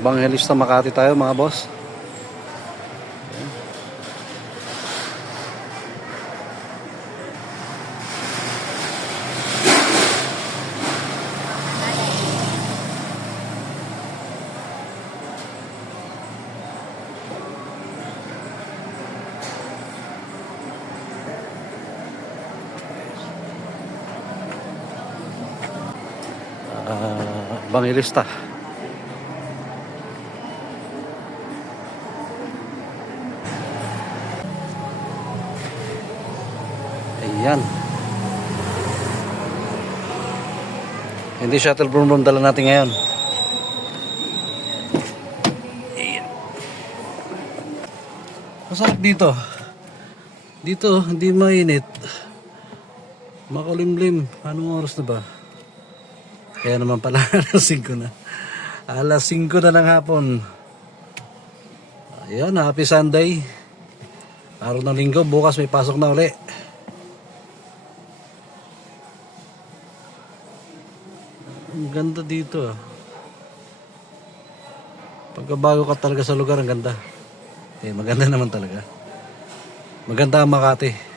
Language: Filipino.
Evangelista Makati tayo mga boss. Evangelista. Ayan. Hindi shuttle broom room dala natin ngayon. Ayan. Masarap dito. Dito hindi mainit. Makulimlim. Anong oras na ba? Kaya naman pala alas 5 na. Alas 5 na ng hapon. Ayan, happy Sunday. Araw ng linggo, bukas may pasok na uli. Ang ganda dito. Pagkabago ka talaga sa lugar, ang ganda. Eh, maganda naman talaga. Maganda ang Makati.